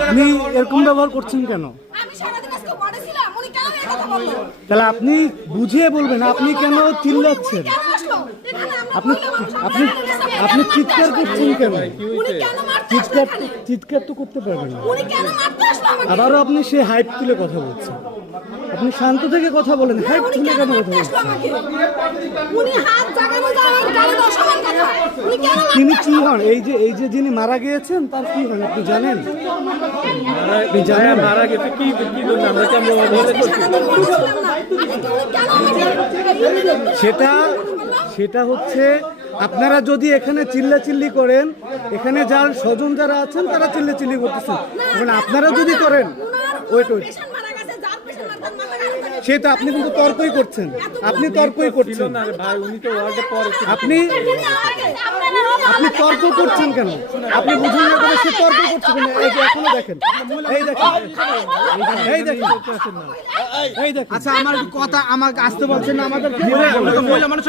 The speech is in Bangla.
আপনি এরকম ব্যবহার করছেন কেন? তাহলে আপনি বুঝিয়ে বলবেন, আপনি কেন চিল্লাচ্ছেন? আপনি আপনি আপনি চিৎকার করছেন কেন? চিৎকার তো করতে পারবেন না। আবারও আপনি সে হাইট তুলে কথা বলছেন। আপনি শান্ত থেকে কথা বলেন, হাইট তুলে কেন কথা বলছেন? তিনি কি হন? এই যে যিনি মারা গিয়েছেন তার কি হন আপনি জানেন? আপনি জানেন মারা গেছে কি জন্য আমরা কেমন সেটা হচ্ছে আপনারা যদি এখানে চিল্লাচিল্লি করেন, এখানে যার স্বজন যারা আছেন তারা চিল্লাচিল্লি করতেছেন, মানে আপনারা যদি করেন ওয়েট সেটা আপনি কিন্তু তর্কই করছেন। আপনি তর্কই করছেন, আপনি তর্ক করছেন কেন? আপনি বুঝুন না করে সে তর্ক করছে কেন? এই যে এখনো দেখেন, এই দেখেন, এই দেখেন, এই দেখেন। আচ্ছা আমার কথা আমাকে আসতে বলছেন না, আমাদের মহিলা মানুষ